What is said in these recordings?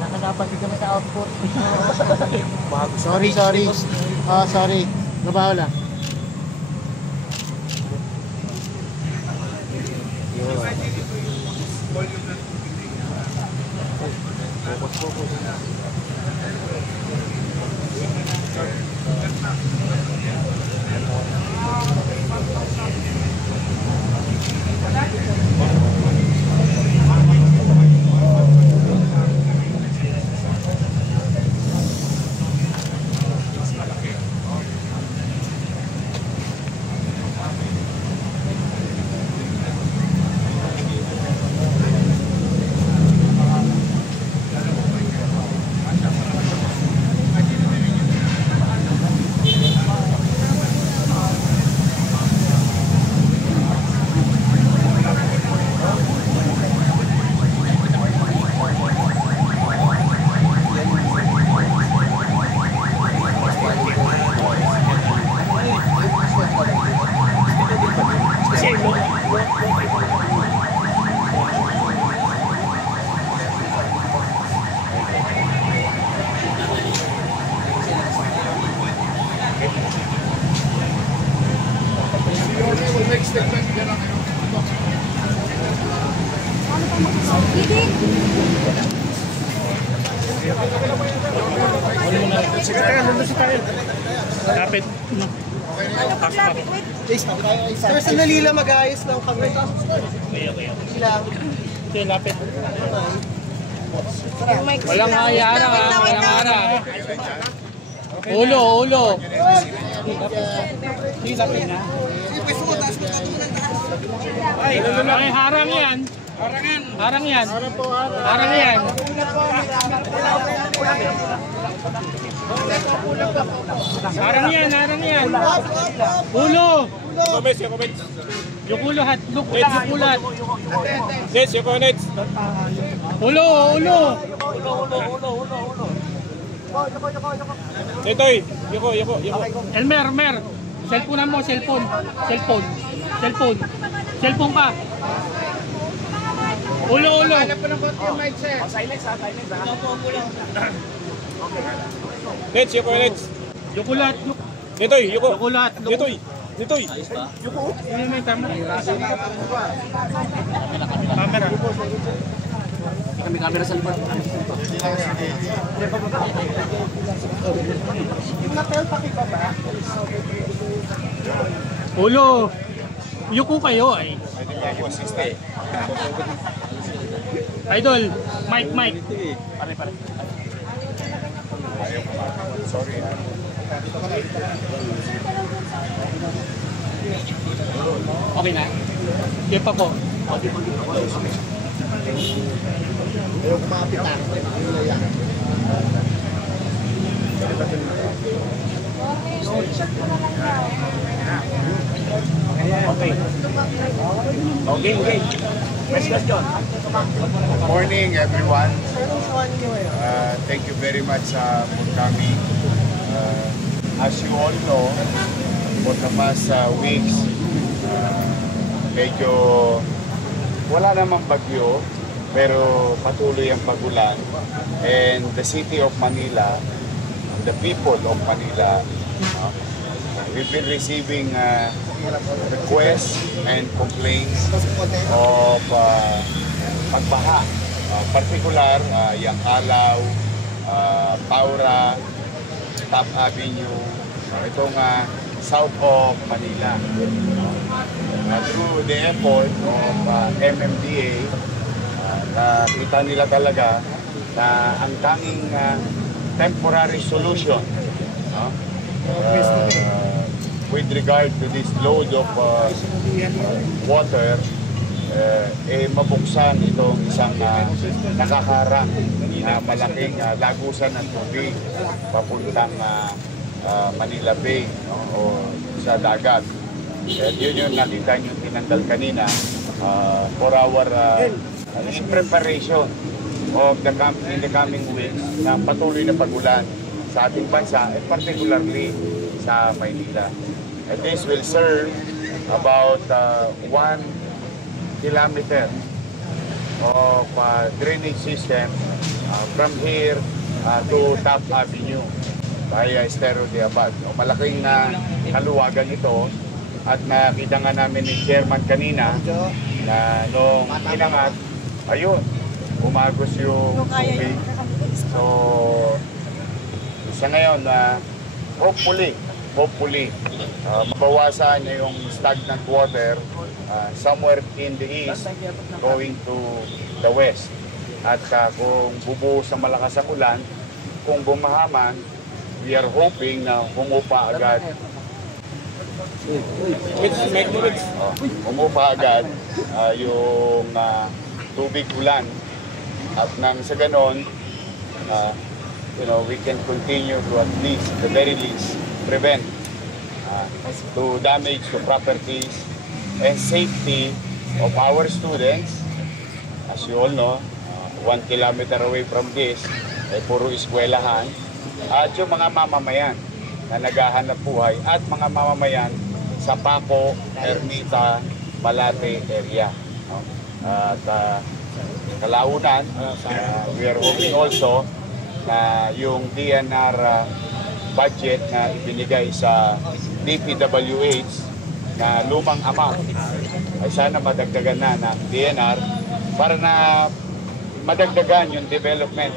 Nakakapagod kami sa output. Sorry. Sorry. Nabaho lang. Focus. Lapit. Personally lang mag-ayos lang kami. Okay. Sila. Okay, lapit. Walang harang ha, walang harang. Ulo. Sige, lapit na. Ay, harang yan. Harang yan. Harang yan. Ulo. Yung ulo hat. Ulat. Nets, yung nets. Ulo. Itoy, yuko. Elmer. Cellphone mo, cellphone ka. Ulo. Nets, yuko nets. Yukulat. Nitoy, yuko. Yukulat. Nitoy. Yuko. Ano may camera? Camera. Kami camera sa likod. Ulo. Yuko kayo ay. Idol, Mike. Sorry. Okay na? Di pa po. Ayaw kumapit ah. Okay. Next question. Morning, everyone. Thank you very much for coming. As you all know, for the past weeks, medyo wala namang bagyo, pero patuloy ang pagulan. And the city of Manila, the people of Manila, we've been receiving requests and complaints of pagbaha. Particular, yung Alaw, Paura, Top Avenue, itong south of Manila. Through the effort of MMDA, nakita nila talaga na ang tanging temporary solution with regard to this load of water, mabuksan itong isang nakakarang na malaking lagusan ng tubig papuntang Manila Bay, no? O sa dagat. Yun yung nakita nyo tinanggal kanina for our in preparation of in the coming weeks na patuloy na pagulan sa ating bansa and particularly sa Maynila. And this will serve about 1 kilometer of drainage system from here to Top Avenue via Estero de Abad. Malaking kaluwagan ito at nakita nga namin ni Chairman kanina na nung inangat, ayun, umagos yung tubig. So, sa ngayon, hopefully, mabawasan niya yung stagnant water somewhere in the east going to the west. At kung bubuhos ng malakas ang ulan, kung bumahaman, we are hoping na humupa agad. Humupa agad yung tubig ulan. At nang sa ganon, we can continue to at least, the very least, prevent to damage to properties and safety of our students. As you all know, 1 kilometer away from this ay puro eskwelahan at yung mga mamamayan na naghahanap buhay at mga mamamayan sa Paco, Ermita, Malate area. At kalaunan, we are hoping also na yung DNR budget na ibinigay sa DPWH na lumang amount ay sana madagdagan na ng DNR para na madagdagan yung development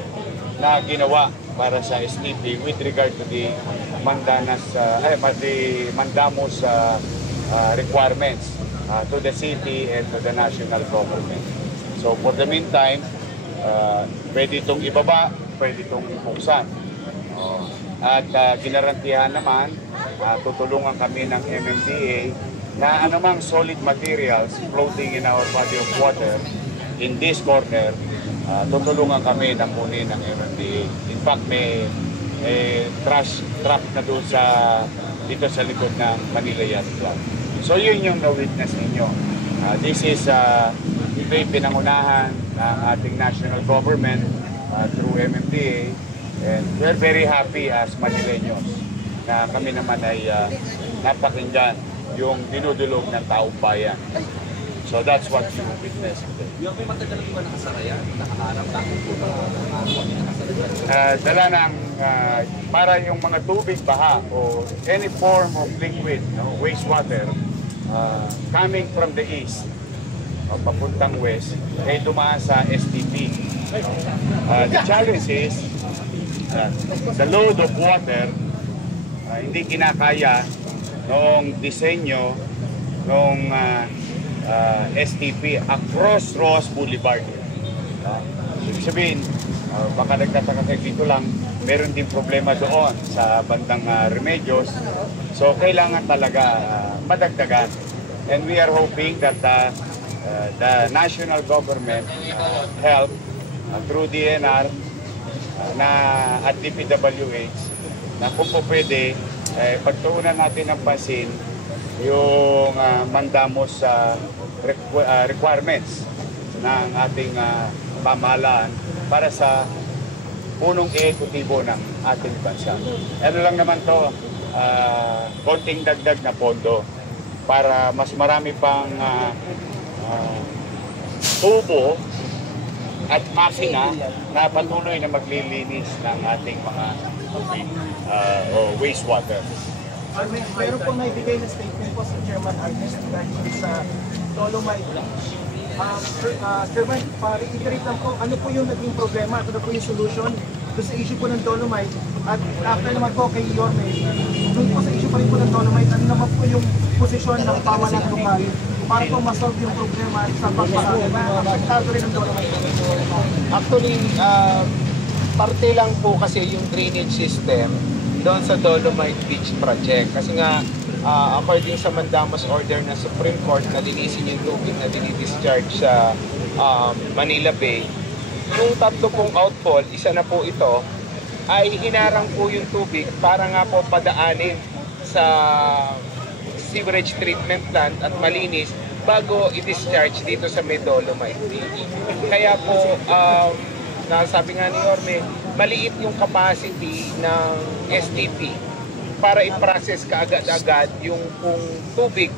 na ginawa para sa STP with regard to the mandamus requirements to the city and to the national government. So for the meantime, pwede itong ibaba, pwede itong buksan. At ginarantihan naman, tutulungan kami ng MMDA na anumang solid materials floating in our body of water in this corner, tutulungan kami na kunin ng MMDA. In fact, may trash trap na doon dito sa likod ng Manila Yacht Club. So yun yung na-witness ninyo. This is pinangunahan ng ating national government through MMDA, and we're very happy as Manileños na kami naman ay napakinggan yung dinudulog ng taong bayan. So that's what you witness today. Yung may matagal po ba nakasarayan? Nakaharap lang po ba nakasarayan? Dala ng para yung mga tubig baha o any form of liquid, wastewater coming from the east papuntang west ay dumaan sa STP. The challenge is the load of water hindi kinakaya noong disenyo noong STP across Roas Boulevard. Ibig sabihin, baka nagtataka kayo dito lang, meron din problema doon sa bandang Remedios. So kailangan talaga madagdagan. And we are hoping that the national government help through DNR at DPWH na kung po pwede, pagtuunan natin ng pansin yung mandamos requirements ng ating pamahalaan para sa punong ehekutibo ng ating bansa. Ano lang naman to, konting dagdag na pondo para mas marami pang tubo at makina na patuloy na maglilinis ng ating mga wastewater. Meron pong naibigay na statement po sa Chairman Agnes dahil sa Dolomite. Chairman, pa-reiterate lang po, ano po yung naging problema, ano po yung solution doon sa issue po ng Dolomite? At after naman po kay Yorme, doon po sa issue pa rin po ng Dolomite, ano naman po yung posisyon ng pamahalaan lokal para po masolve yung problema sa pagpapakain na apektado rin ng Dolomite? Actually, parte lang po kasi yung drainage system doon sa Dolomite Beach Project. Kasi nga, according sa mandamus order ng Supreme Court na linisin yung tubig na dinidischarge sa Manila Bay, yung tatlo pong outfall, isa na po ito, ay hinarang po yung tubig para nga po padaanin sa sewerage treatment plant at malinis bago i-discharge dito sa may Dolomite Beach. Kaya po, nasabi nga ni Yorme, maliit yung capacity ng STP para i-process kaagad-agad yung kung tubig.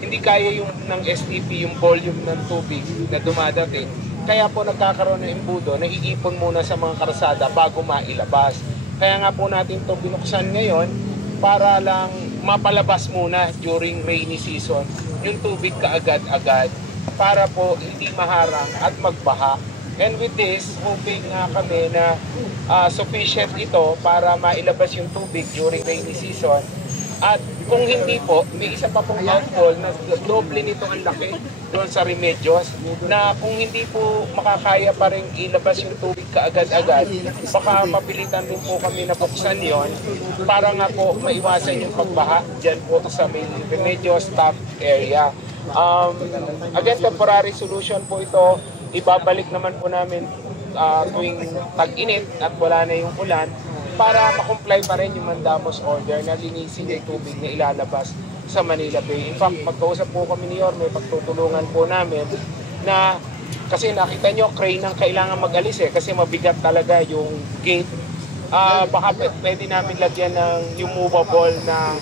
Hindi kaya yung ng STP yung volume ng tubig na dumadating. Kaya po nagkakaroon ng imbudo, naiipon muna sa mga karsada bago mailabas. Kaya nga po natin ito binuksan ngayon para lang mapalabas muna during rainy season yung tubig kaagad-agad para po hindi maharang at magbaha. And with this, hoping nga kami na sufficient ito para mailabas yung tubig during rainy season. At kung hindi po, may isa pa pong outfall na doble nito ang laki doon sa Remedios na kung hindi po makakaya pa rin ilabas yung tubig kaagad-agad, baka mapilitan din po kami na buksan yon para nga po maiwasan yung pagbaha dyan po sa may Remedios top area. Again, temporary solution po ito. Ibabalik naman po namin tuwing tag-init at wala na yung ulan para makomply pa rin yung mandamus order na linisin yung tubig na ilalabas sa Manila Bay. In fact, magkausap po kami ni Yorme, pagtutulungan po namin na kasi nakita nyo, crane ang kailangan mag-alis kasi mabigat talaga yung gate. Baka pwede namin lagyan ng yung movable na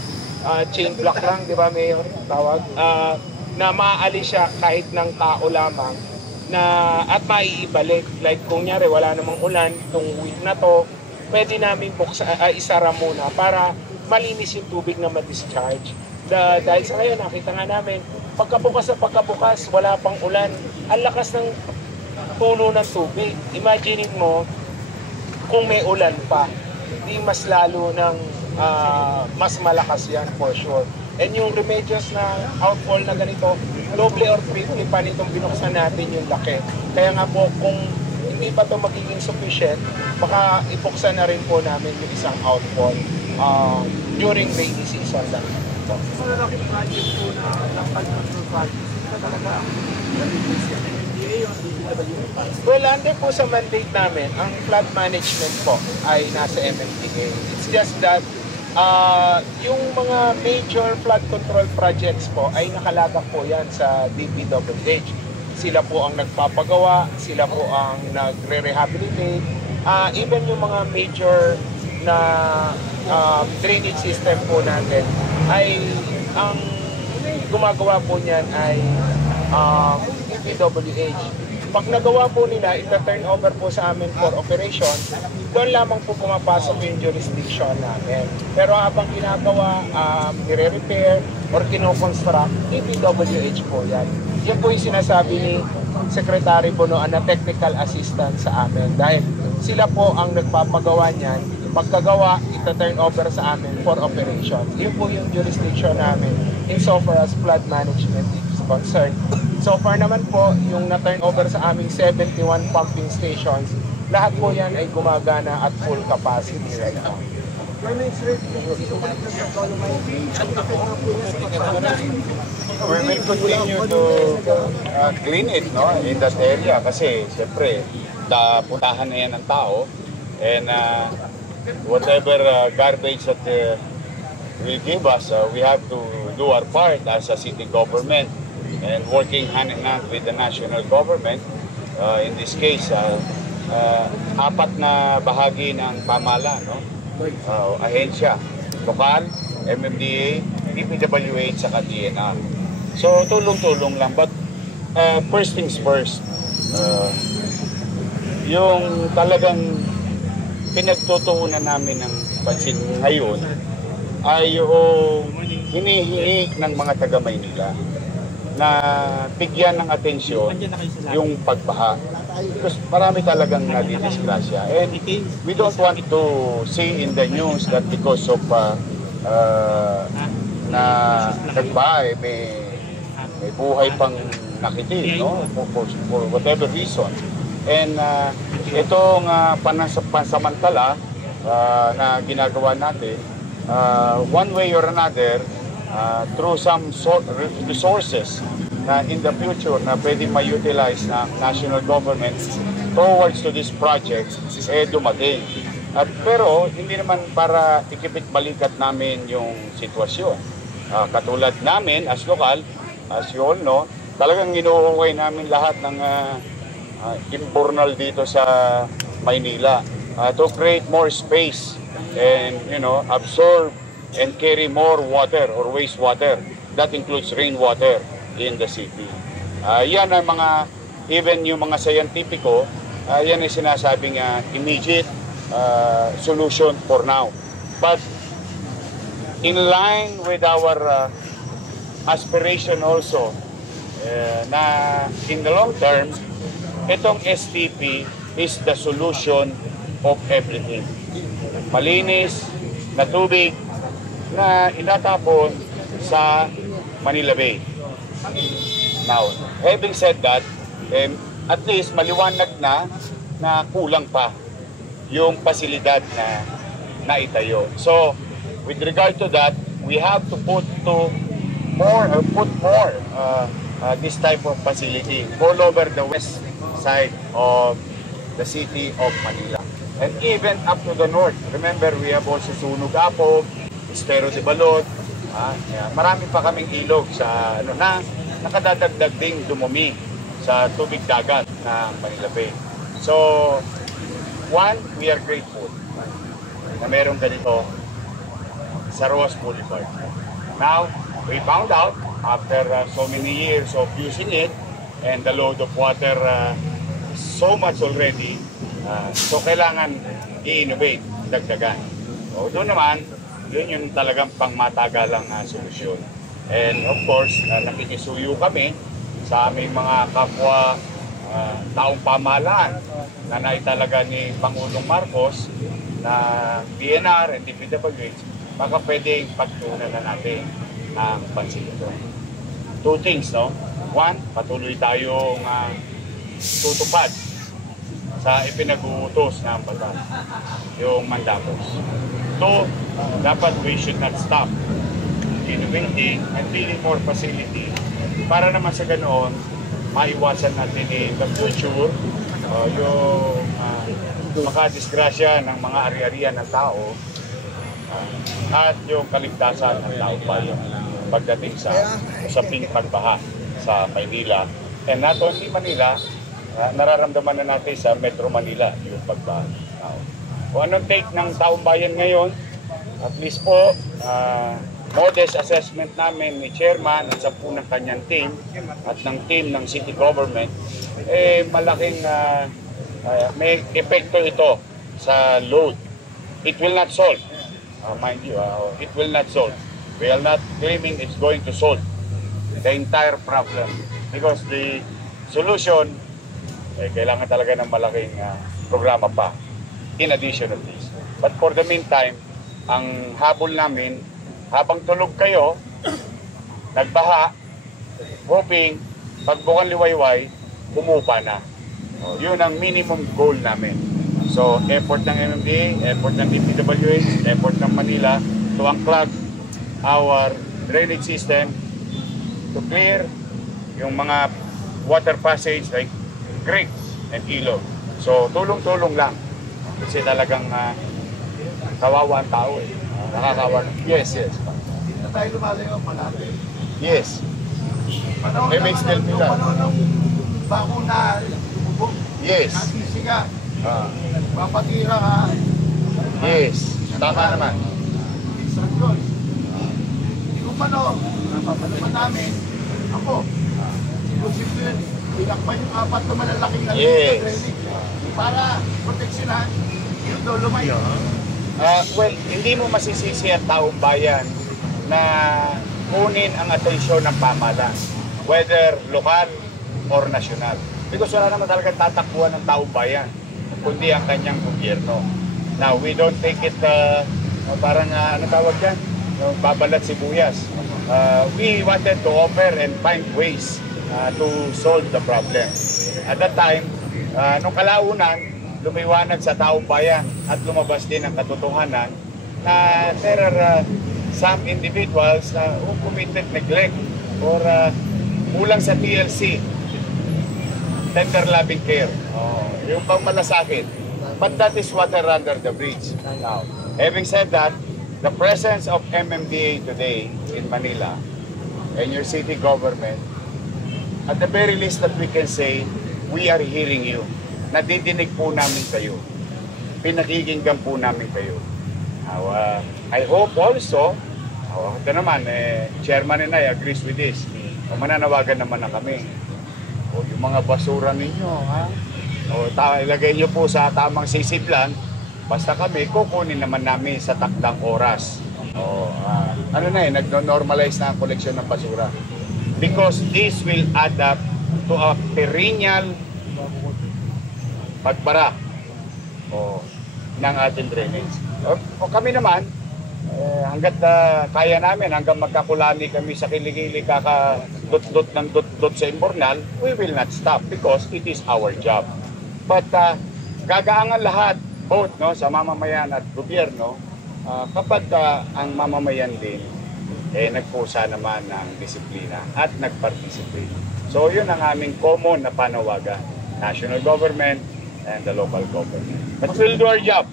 chain block lang, di ba Mayor? Tawag. Na maaalis siya kahit ng tao lamang na at maiibalik. Like kung nyari wala namang ulan itong week na to, pwede namin isara muna para malinis yung tubig na ma-discharge. Dahil sa ngayon, nakita nga namin, pagkabukas wala pang ulan, ang lakas ng tulo ng tubig. Imagine mo, kung may ulan pa, di mas lalo ng mas malakas yan for sure. And yung Remedios na outfall na ganito, doble or triple pa nitong binuksan natin yung laki. Kaya nga po, kung hindi pa ito magiging sufficient, baka ibuksan na rin po namin yung isang outfall during rainy season lang. Sa malaki project po na local control project, sila talaga ang MDA o DPWH? Well, under po sa mandate namin, ang flood management po ay nasa MMDA. It's just that yung mga major flood control projects po ay nakalagak po yan sa DPWH. Sila po ang nagpapagawa, sila po ang nagre-rehabilitate. Even yung mga major na drainage system po natin ay ang gumagawa po niyan ay DPWH. Pag nagawa po nila, ita-turn over po sa amin for operation, doon lamang po pumapasok yung jurisdiction namin. Pero habang ginagawa, nire-repair or kino-construct, DPWH po yan. Yan po yung sinasabi ni Secretary Bonoan na technical assistance sa amin. Dahil sila po ang nagpapagawa niyan. Pagkagawa, ita-turn over sa amin for operation. Yun po yung jurisdiction namin insofar as flood management is concerned. So far naman po, yung na-turn over sa aming 71 pumping stations lahat po yan ay gumagana at full capacity right now. Yorme, sir, yung issue po dito sa Dolomite, ang effect nga po niya sa pagpapalala. We will continue to clean it, no, in that area kasi siyempre puntahan na yan ng tao and whatever garbage that will give us, we have to do our part as a city government and working hand in hand with the national government. In this case, apat na bahagi ng pamahalaan, no? Ahensya, lokal, MMDA, DPWH, saka DNR. So tulong-tulong lang. But first things first, yung talagang pinagtutuunan namin ng pansin ngayon ay yung hinihingi ng mga taga-Maynila na bigyan ng atensyon yung pagbaha. Because marami talagang nadidisgrasya. And we don't want to see in the news that because of na nagbaha, may buhay pang nakitil, no? For whatever reason. And itong pansamantala na ginagawa natin, one way or another, through some resources na in the future na pwedeng ma-utilize ng national government towards to this project, dumating. Pero hindi naman para ikipit balikat namin yung sitwasyon. Katulad namin as lokal, as you all know, talagang inuukay namin lahat ng imbornal dito sa Maynila to create more space and absorb and carry more water or wastewater. That includes rainwater in the city. Yan ang mga, even yung mga scientifico, yan ay sinasabing immediate solution for now. But in line with our aspiration also na in the long term, itong STP is the solution of everything. Malinis na tubig na inatapon sa Manila Bay. Now, having said that, at least maliwanag na kulang pa yung pasilidad na naitayo. So, with regard to that, we have to put more this type of facility all over the west side of the city of Manila. And even up to the north. Remember, we have also Sunog-Apog, Estero de Balot. Marami pa kaming ilog sa na nakadadagdag ding dumumi sa tubig dagat ng Manila Bay. So, one, we are grateful na merong ganito sa Roas Boulevard. Now, we found out after so many years of using it and the load of water so much already, so kailangan i-innovate, dagdagan. So, doon naman, yun yung talagang pangmatagalang solusyon. And of course, nakikisuyo kami sa aming mga kapwa taong pamahalaan na naitalaga ni Pangulong Marcos na DNR and DPWH, baka pwedeng pagtuunan na natin ang pansin ito. Two things, no? One, patuloy tayong tutupad sa ipinag-uutos ng batas, yung mandatos. Two, dapat we should not stop innovating and building more facility para naman sa ganoon maiwasan natin in the future yung makadisgrasya ng mga ari-arian ng tao at yung kaligtasan ng tao pa pagdating sa usaping pagbaha sa Maynila. And not only Manila, nararamdaman na natin sa Metro Manila yung pagbaha ng tao. Kung anong take ng taong bayan ngayon, at least po, modest assessment namin ni Chairman at sa po ng kanyang team at ng team ng City Government, malaking may epekto ito sa load. It will not solve, mind you, it will not solve. We are not claiming it's going to solve the entire problem because the solution, kailangan talaga ng malaking programa pa in addition of this. But for the meantime, ang habol namin, habang tulog kayo, nagbaha, hoping, pagbukan liwayway, umupa na. Yun ang minimum goal namin. So, effort ng MMDA, effort ng DPWH, effort ng Manila to unclog our drainage system to clear yung mga water passage like creek and ilog. So, tulong-tulong lang. Kasi talagang kawawa ang tao eh. Nakakawa. Yes. Hindi na tayo lumalayo palagi. Yes. Panahon May still ng nila. panahon ng bakuna, bubog, Yes. nasisiga, Ah, papatira ka, yes. Tama naman. minsan yun. Hindi ko pa no, napapalaman namin, ako, siguro yun, pinakpan yung 4 na malalaking lalaki Yes. na training para proteksyonan yung Dolomite. Well, hindi mo masisisi ang taong bayan na kunin ang atensyon ng pamahalaan, whether lokal or nasyonal. Because wala naman talagang tatakbuhan ng taong bayan, kundi ang kanyang gobyerno. Now, we don't take it parang ano tawag yan? Babalat sibuyas. We wanted to offer and find ways to solve the problem. At that time, nung kalaunan, lumiwanag sa taong bayan at lumabas din ang katotohanan na there are some individuals who committed neglect or kulang sa TLC, tender loving care, yung pangmalasakit. But that is water under the bridge. Now, having said that, the presence of MMDA today in Manila and your city government, at the very least that we can say, we are hearing you. Nadidinig po namin kayo. Pinakikinggan po namin kayo. Now, I hope also, ito naman, Chairman and I agrees with this. Mananawagan naman na kami. O yung mga basura ninyo, ha? O ilagay nyo po sa tamang sisiplan, basta kami, kukunin naman namin sa takdang oras. O, ano na nagno-normalize na ang koleksyon ng basura. Because this will add up to a perennial pagbara ng ating drainage. O kami naman, hanggat kaya namin, hanggang magkakulani kami sa kiligili, kaka-dot-dot ng dot-dot sa imbornal, we will not stop because it is our job. But gagaangan lahat, both sa mamamayan at gobyerno, kapag ang mamamayan din, nagpusa naman ng disiplina at nag-participate. So yun ang aming common na panawagan, national government and the local government. But we'll do our job,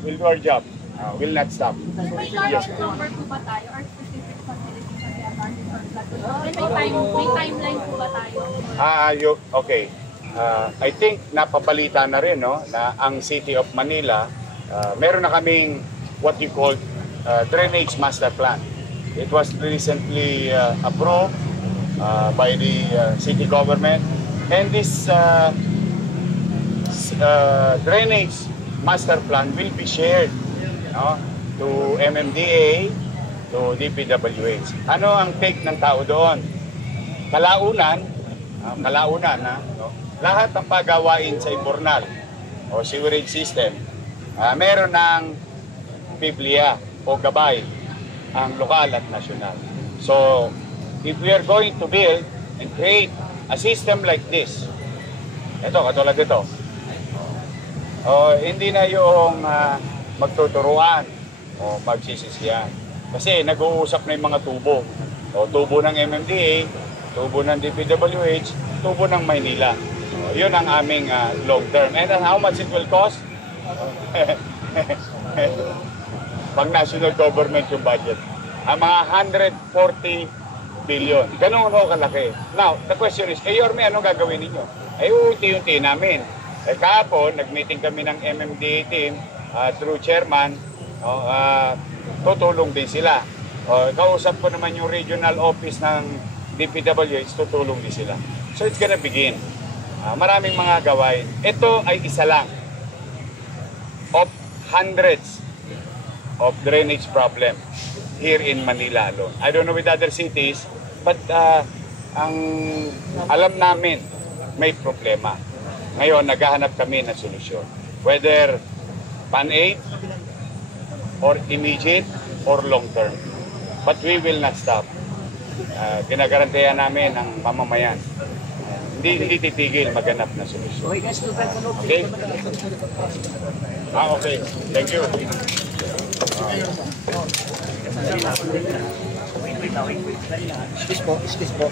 we'll not stop. May target number po ba tayo or specific facilities na target for flood control? May timeline po ba tayo? Okay. I think napabalita na rin na ang City of Manila, meron na kaming what you call drainage master plan. It was recently approved by the city government, and this drainage master plan will be shared to MMDA, to DPWH. Ano ang take ng tao doon? Kalaunan lahat ng pagawain sa imbornal o sewerage system, meron ng Biblia o gabay ang lokal at nasyonal. So, if we are going to build and create a system like this, katulad ito, hindi na yung magtuturuan o magsisisiyan. Kasi nag-uusap na yung mga tubo. O tubo ng MMDA, tubo ng DPWH, tubo ng Maynila. Yun ang aming long term. And how much it will cost? Pag national government yung budget. Ang mga 140 billion. Ganun kalaki. Now, the question is, Yorme, anong gagawin ninyo? Unti-unti namin. Kahapon, nag-meeting kami ng MMDA team through chairman, tutulong din sila. Kausap ko naman yung regional office ng DPWH, tutulong din sila. So it's gonna begin. Maraming mga gawain. Ito ay isa lang of hundreds of drainage problem here in Manila alone. I don't know with other cities, but ang alam namin may problema. Ngayon, naghahanap kami ng solusyon. Whether pan-aid or immediate or long-term. But we will not stop. Ginagarantiya namin ang mamamayan. Hindi titigil maghanap ng solusyon. Okay? Okay. Thank you. Excuse po.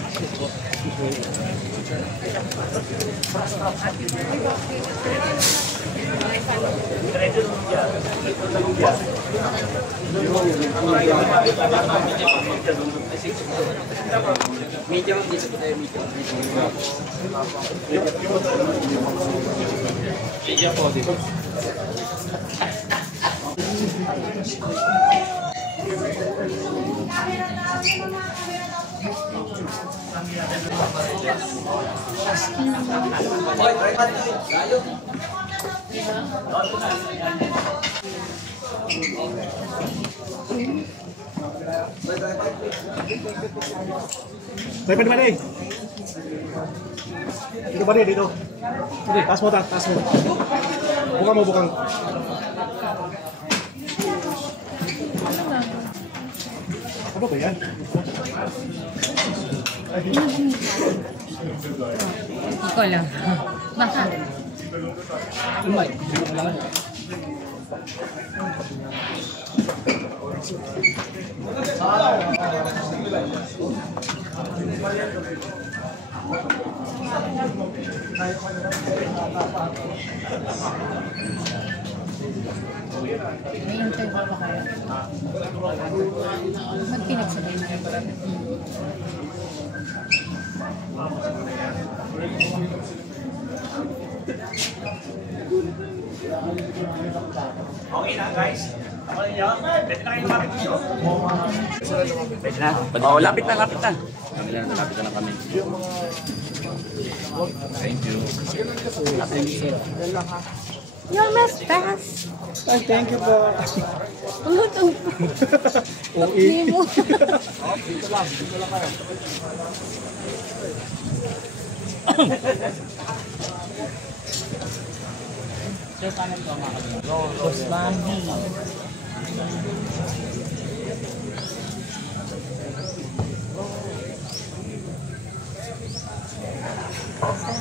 Pwede ba rin? Dito ba rin? Dito. Sige, taas mo. Bukang. Ano ba yan? Ikaw lang. Bakit? Nahihintay ba kaya? Ba't pinagsabay na yun? Okay na guys. Ako ninyo. Pwede na kayo lumapit dito. Pwede na. Oo, lapit na. Lapit na lang kami. Thank you. You're my best. Ay, thank you po. Ulutong. Hindi mo.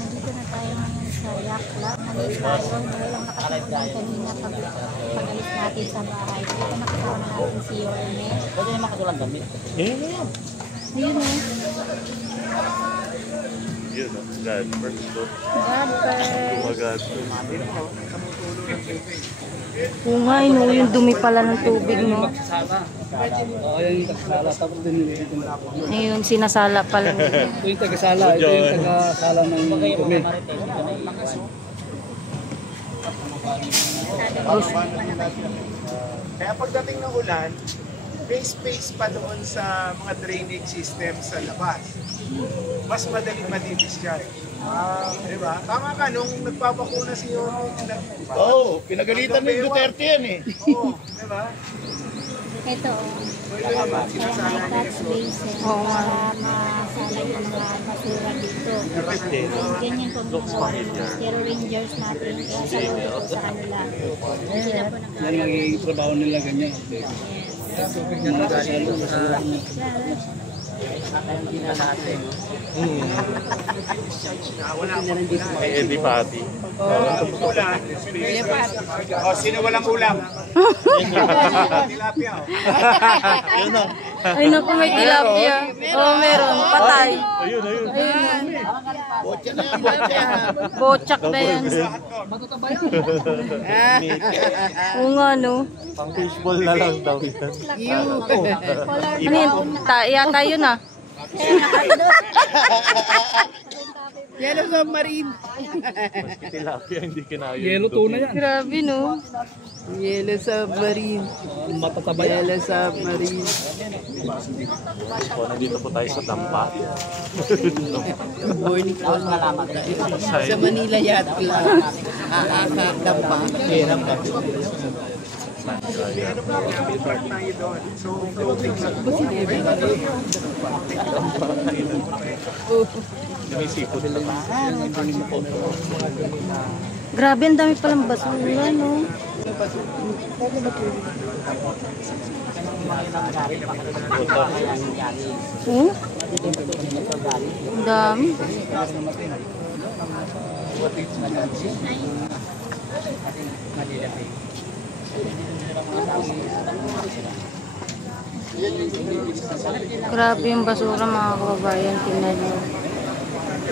Dito na tayo ngayon sa Yakla. Nalis tayo. Dahil ang nakasama kanina pag-alis natin sa bahay. Dito nakasama natin si Yorme. Pwede naman katulang damit. Ayun na. Yun, God first. God first. Oo nga, yung dumi pala ng tubig, no? Oo, yung tagasala. Tapos din Ayun, sinasala pala. ito yung tagasala. Ito yung tagasala ng dumi. Kaya pagdating ng ulan, may space pa doon sa mga drainage system sa labas. Mas madaling madidischarge. Diba? Tama ka, nung nagpapakuna si Yorme. Oo, pinagalitan ni Duterte yan eh. Oo, diba? Ito. Kaya naman, sinasala niya Touch basin. Oo nga. Para masala yung mga basura dito. Ganyan po ginagawa ng zero rangers natin. Kaya saludo po sa kanila. Sila po Yan magiging trabaho nila ganyan. May Eddie Pati. ulan. O, sino walang ulam? Tilapia. Yun na. Ay, naku, may tilapia. Oo, meron. Patay. Ayun. Botsak na yan. Oo nga, no? Pang fishball na lang daw yan. Ano yun? Yata yun, ah. Yellow submarine. Tilapia, hindi kinayo. Yellow tuna yan. Grabe, no? Yellow submarine. Matataba yan. Yellow submarine. So, nandito po tayo sa Dampa. Morning po. Sa Manila Yacht Club. Dampa. Grabe, ang dami palang basura, no? Oh? Ang dami. Grabe yung basura mga kababayan. Tingnan nyo.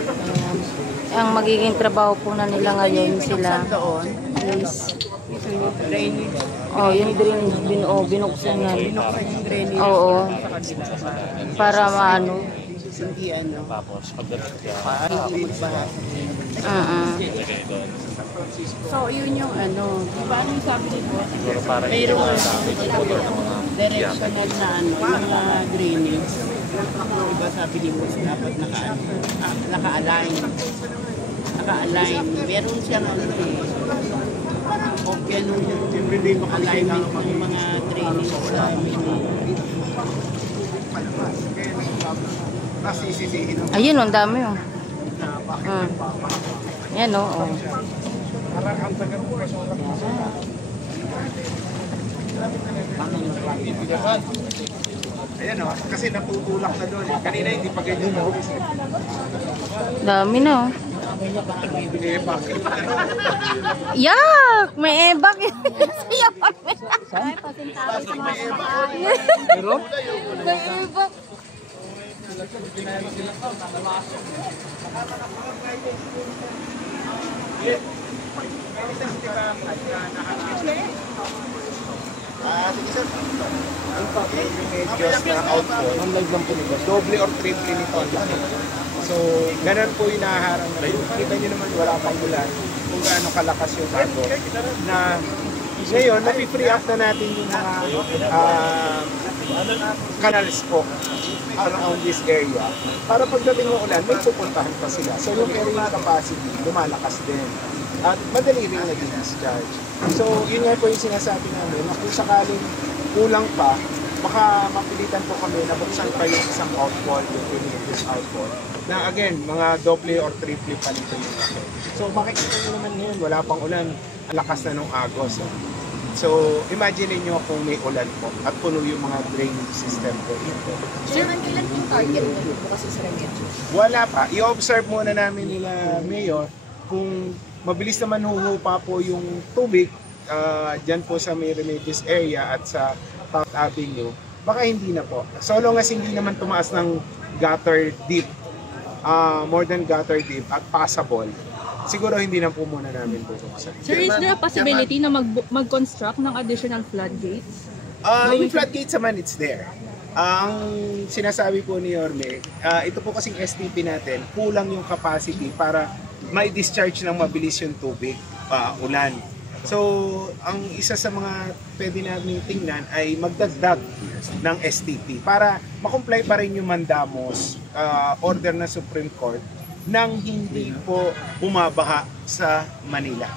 Ayan. Ang magiging trabaho po na nila ngayon sila is yung drainage binuksan nga. Oo. Para maano. Tapos pagdating siya, So, yun yung paano yung sabi nito? siguro parang Mayroon siguro ng mga directional na mga drainage. Diba sabi ni Boss, dapat naka-align. Naka-align. Meron siyang kopya nung alignment ng mga drainage sa Ayun, ang dami oh. Yan oh. Ayan o, kasi natutulak na doon eh. Kanina hindi pa ganyan o. Dami na oh. Yak! May ebak. Siya pa. May ebak. Medios na outfall, doble or triple nito. So, ganun po yung nahaharang na. Kita nyo naman wala pang ulan kung gaano kalakas yung cargo. Na ngayon, napi-free up na natin yung mga canals po around this area. Para pagdating ng ulan, may pupuntahan pa sila. So, yung carrying capacity, lumalakas din. At madali rin nag-discharge. So, yun nga po yung sinasabi namin, na kung sakaling kulang pa, baka mapilitan po kami na buksan pa yung isang outfall, yung previous outfall. Na again, mga doble or triple pa nito yung ako. So, makikita nyo naman ngayon, wala pang ulan, ang lakas na nung Agos. So, imagine niyo kung may ulan po at puno yung mga drainage system po dito. Sir, kailan yung target na dito kasi sa Remedios? Wala pa. I-observe muna namin nila, Mayor, kung mabilis naman huhupa po yung tubig dyan po sa may Remedios area at sa South Avenue, baka hindi na po. So long as hindi naman tumaas ng gutter deep, more than gutter deep at passable, siguro hindi na po muna namin bubuksan. Sir, is there a possibility na mag-construct ng additional floodgates? Yung floodgates naman, it's there. Ang sinasabi po ni Yorme, ito po kasing STP natin, kulang yung capacity para may discharge ng mabilis yung tubig, ulan. So, ang isa sa mga pwede namin tingnan ay magdagdag ng STP para makomply pa rin yung mandamos order ng Supreme Court nang hindi po bumabaha sa Manila.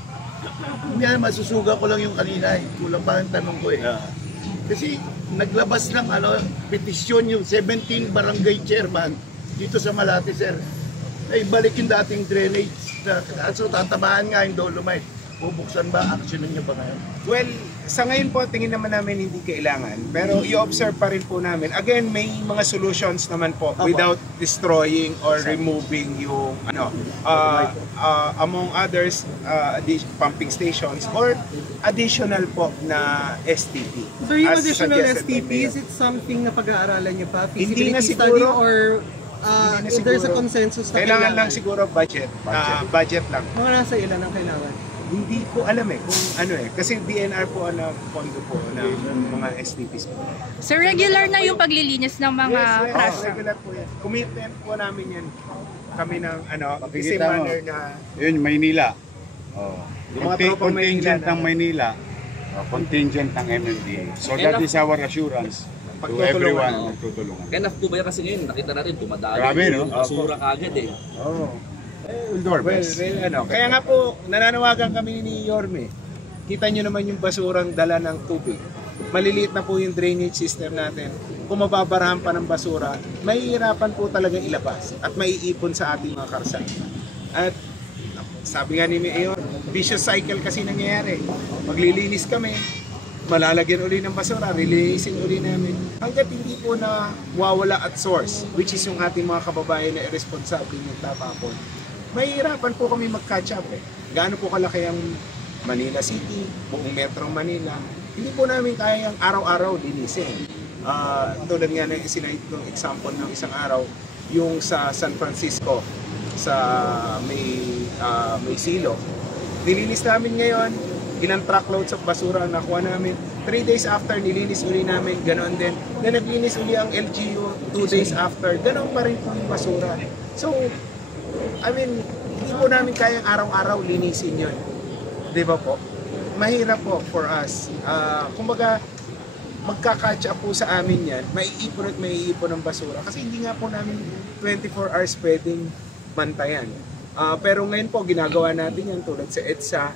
Yan, masusuga ko lang yung kanina eh. Kulang pa ang tanong ko eh. Kasi naglabas ng petisyon yung 17 barangay chairman dito sa Malate, sir. Ay balik yung dating drainage. So tatamaan nga yung Dolomite. Bubuksan ba? Aksyonan niyo ba ngayon? Well, sa ngayon po, tingin naman namin hindi kailangan. Pero i-observe pa rin po namin. Again, may mga solutions naman po without destroying or removing yung, among others, pumping stations or additional po na STP. So yung additional STP, is it something na pag-aaralan niyo pa? Hindi na Feasibility study siguro, or if there's a consensus na kailangan lang siguro budget lang. Mga nasa ilan ang kailangan? Hindi ko alam kung kasi DNR po pondo po ng mga STPs po. Sir, regular na yung paglilinis ng mga trash. Regular po yan. Commitment po namin yan. Kami ng kasi manner na yun, Maynila. Yung mga tropang Contingent ng Maynila, contingent ng MMDA. So that is our assurance to everyone magtutulungan. Enough po ba yan kasi ngayon nakita natin tumadali. Grabe, no? Basura kagad eh. Kaya nga po, nananawagan kami ni Yorme. Kita nyo naman yung basurang dala ng tubig. Maliliit na po yung drainage system natin. Kung mababarahan pa ng basura, mahihirapan po talaga ilabas at maiipon sa ating mga karsada. At sabi nga ni Mayor, vicious cycle kasi nangyayari. Maglilinis kami, malalagyan uli ng basura, releasing uli namin. Hanggat hindi po na wawala at source, which is yung ating mga kababayan na irresponsible yung tatapon, mahihirapan po kami mag-catch up. Gaano po kalaki ang Manila City, buong Metro Manila. Hindi po namin kayang araw-araw linisin. Tulad nga na sinahit ng example ng isang araw, yung sa San Francisco, sa may silo. Nilinis namin ngayon, ilang truckloads of basura ang nakuha namin. 3 days after, nilinis uli namin, ganoon din. Na naglinis uli ang LGU 2 days after, ganoon pa rin po yung basura. So, I mean, hindi po namin kayang araw-araw linisin yun. Di ba po? Mahirap po for us. Kumbaga, magka-catch up po sa amin yan, maiipon at maiipon ng basura. Kasi hindi nga po namin 24 hours pwedeng bantayan. Pero ngayon po, ginagawa natin yan tulad sa EDSA.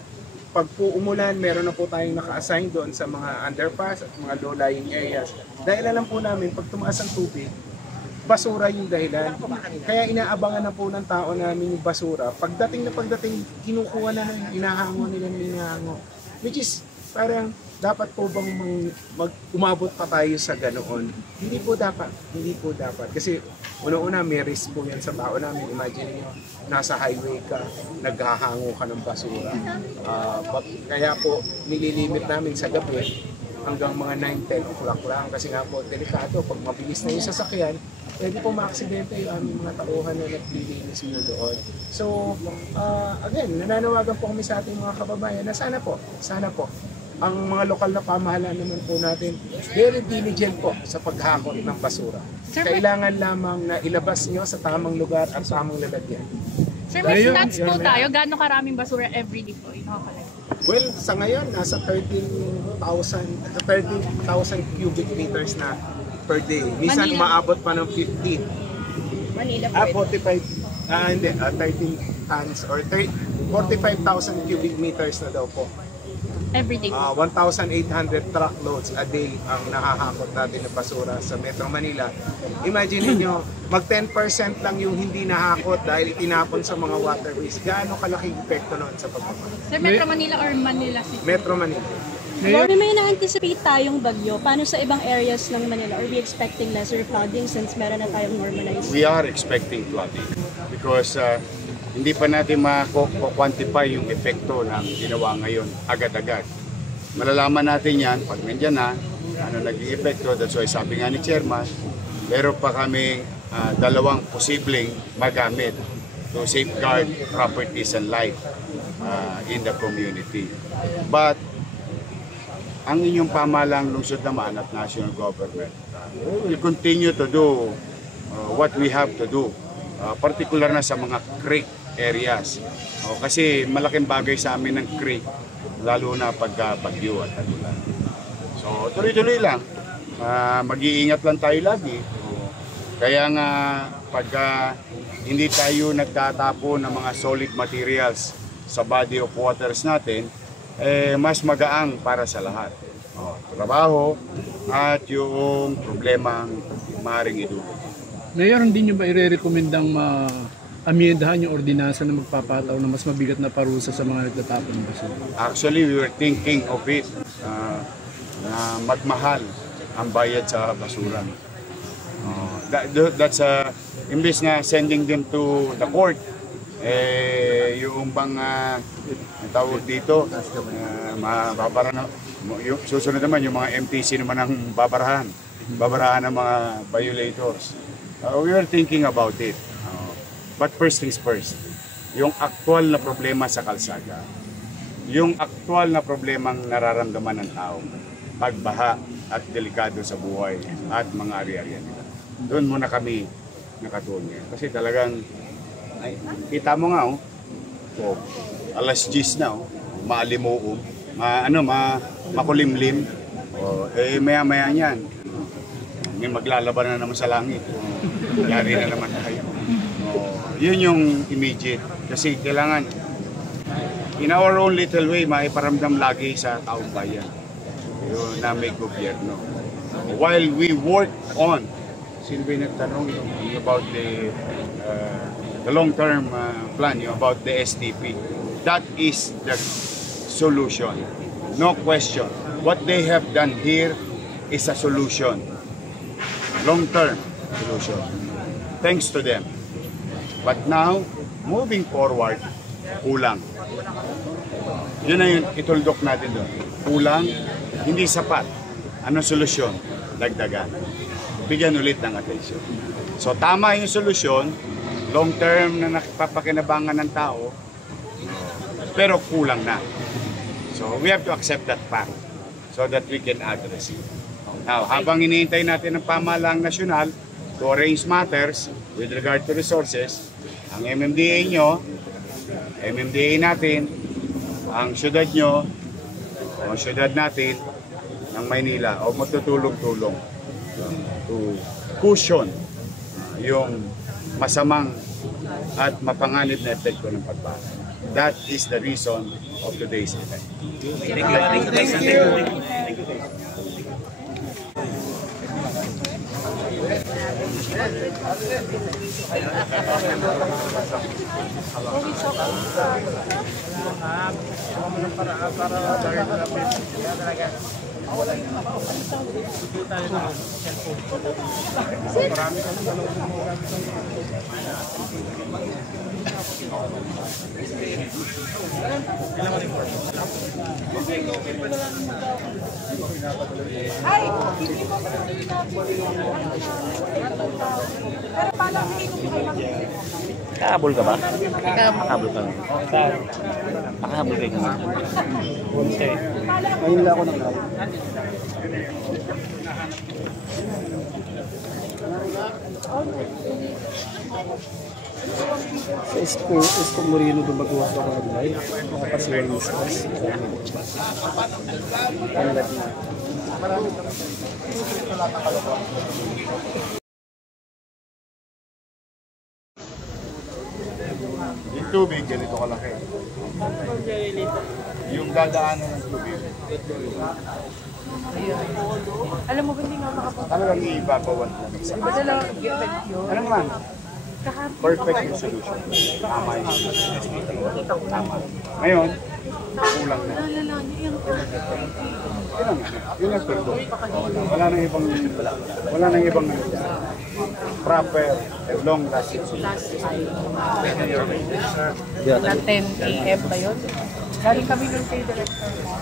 Pag po umulan, meron na po tayong naka-assign doon sa mga underpass at mga low-lying areas. Dahil alam po namin, pag tumaas ang tubig, basura yung dahilan. Kaya inaabangan na po ng tao namin yung basura. Pagdating, kinukuha na ng inahango nila ng inahango. Which is, parang dapat po bang umabot pa tayo sa ganoon? Hindi po dapat. Kasi una-una may risk po yan sa tao namin. Imagine nyo, nasa highway ka, naghahango ka ng basura. Kaya po, nililimit namin sa gabi hanggang mga 9-10 o'clock lang. Kasi nga po, delikado. Pag mabilis na yung sasakyan, pwede po maaksidente yung aming mga tauhan na naglilinis mo doon. So, again, nananawagan po kami sa ating mga kababayan na sana po, ang mga lokal na pamahalaan naman po natin, very diligent po sa paghakot ng basura. Kailangan lamang na ilabas nyo sa tamang lugar at tamang lalagyan. Sir, may stats po tayo. Gaano karaming basura everyday po inakalagay? Well, sa ngayon, nasa 13,000 cubic meters na per day. Minsan umaabot pa ng 50. Manila po. 45, hindi, 13 tons or 45,000 cubic meters na daw po. Everyday. 1,800 truckloads a day ang nahahakot natin ng basura sa Metro Manila. Imagine niyo, mag 10% lang yung hindi nahakot dahil itinapon sa mga waterways. Gaano kalaking epekto noon sa pagbaba? Sir, Metro Manila or Manila City? Metro Manila. May na-anticipate tayong bagyo. Paano sa ibang areas ng Manila? Are we expecting lesser flooding since meron na tayong normalized? We are expecting flooding because hindi pa natin ma-quantify yung epekto ng ginawa ngayon agad-agad. Malalaman natin yan pag nandyan na, ano naging epekto. That's why sabi nga ni Chairman, meron pa kami dalawang posibleng magamit to safeguard properties and life in the community. But ang inyong pamahalang lungsod naman at national government will continue to do what we have to do, particular na sa mga creek areas. Kasi malaking bagay sa amin ng creek, lalo na pagka bagyo at tagulan. So tuloy-tuloy lang, mag-iingat lang tayo lagi. Kaya nga pagka hindi tayo nagtatapo ng mga solid materials sa body of waters natin, mas magaang para sa lahat. Trabaho at yung problemang maaaring idulog. Mayor, hindi nyo ba i-recommendang amiendahan yung ordinansa na magpapataw na mas mabigat na parusa sa mga nagtatapon ng basura? Actually, we were thinking of it na magmahal ang bayad sa basura. That's imbes na sending them to the court, yung bang tawag dito, susunod naman yung mga MTC naman ang babarahan ng mga violators. We were thinking about it. But first things first, yung aktual na problema sa kalsada, yung aktual na problemang nararamdaman ng tao, pagbaha at delikado sa buhay at mga ari-arian nila. Doon muna kami nakatuon. Kasi talagang, kita mo nga, alas 10 na, maalimuom, makulimlim, maya-maya niyan, may maglalaban na naman sa langit, yari na naman tayo. Yun yung immediate. Kasi kailangan, in our own little way, maiparamdam lagi sa taong bayan yun na may gobyerno. While we work on, sino ba yung nagtanong about the long-term plan, about the STP, that is the solution. No question. What they have done here is a solution. Long-term solution. Thanks to them. But now, moving forward, kulang. Yun na yung ituldok natin doon. Kulang, hindi sapat. Anong solusyon? Dagdagan. Bigyan ulit ng atensyon. So tama yung solusyon, long term na nakapapakinabangan ng tao, pero kulang na. So we have to accept that fact so that we can address it. Now, habang iniintay natin ng pamahalaang nasyonal to arrange matters with regard to resources, ang MMDA nyo, MMDA natin, ang syudad nyo, o ang syudad natin ng Maynila, o magtutulong-tulong to cushion yung masamang at mapanganib na epekto ng pagbaha. That is the reason of today's event. Nakahabol ka ba? Nakahabol ka. Nakahabol kayo nga. Ayun lang ako ng sa Isko Moreno dumagawa ka ng live makapasiwan mo sa Yung tubig, ganito kalaki. Yung dadaanan ng tubig. Alam mo ba hindi nga makapunta? Talagang iibabawan lang. Ano naman? Perfect yung solution. Tama yun. Tama. Ngayon, kulang na. Yun ang turdo. Wala nang ibang proper and long lasting solution. Na 10 AM ba yun? Galing kami ng kay Director mo.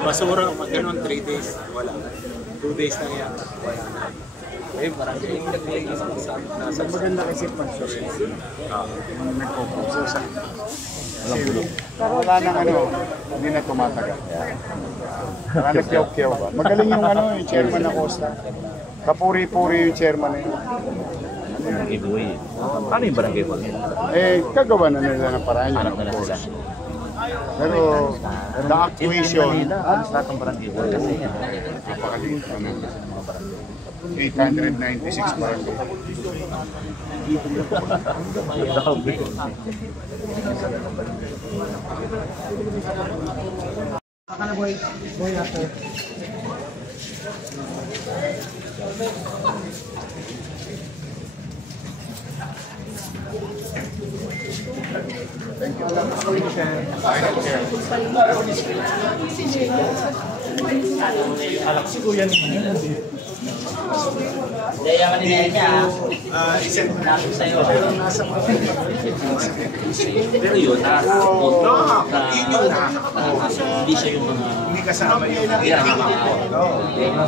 Basura, pag ganun, 3 days, wala. 2 days na yan, wala na. Ayun, parang nasa maganda kasi pag-sources. Walang bulog. Wala nang hindi na tumatagal. Wala na kiyaw-kiyaw ba? Magaling yung yung chairman ng Costa. Kapuri-puri yung chairman na yun. Barangay Boy. Ano yung Barangay Boy? Kagawa na nila ng paraan yun, of course. Pero, the actuation, Lahat ng Barangay Boy kasi napakaliit na ng 896 barangay. boy after. Thank you. Alak si Kuya naman. Isend ko natin sa'yo. Pero yun, hindi siya yung mga... Hindi kasama yun.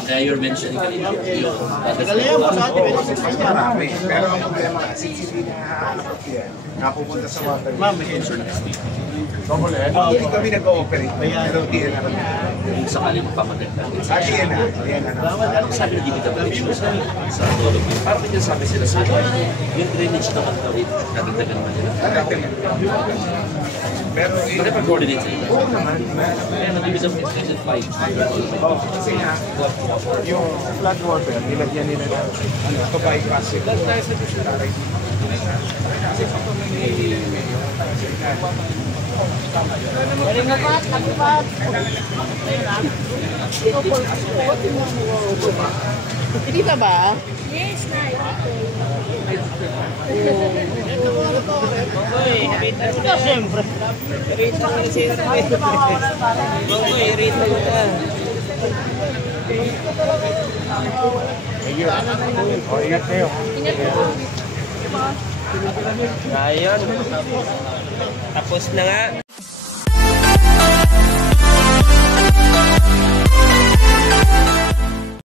Kaya you're mentioning kanina yun. Kalayan mo sa atin, marami. Pero ang problema, since hindi nakakanak yan, napupunta sa water. Ma'am, may insurance dito. Hindi kami nag-ooperate. Pero DNR. Kung sakaling papaganda. DNR. Anong sabi ng DPWH sa Dolomite? Parang may sabi sila sa yung drainage naman daw, nadagdagan na nila. Pero nakipag-coordinate sila. oo naman. Kaya nag-ibig ng extension 5. Kasi nga, yung flood water, nilagyan nila na to bypass it. Kasi Hindi ba ba? Yes, nice. Siyempre. Rito na siya. Rito na. Ingat kayo. Ingat po. Ayun. Tapos na nga.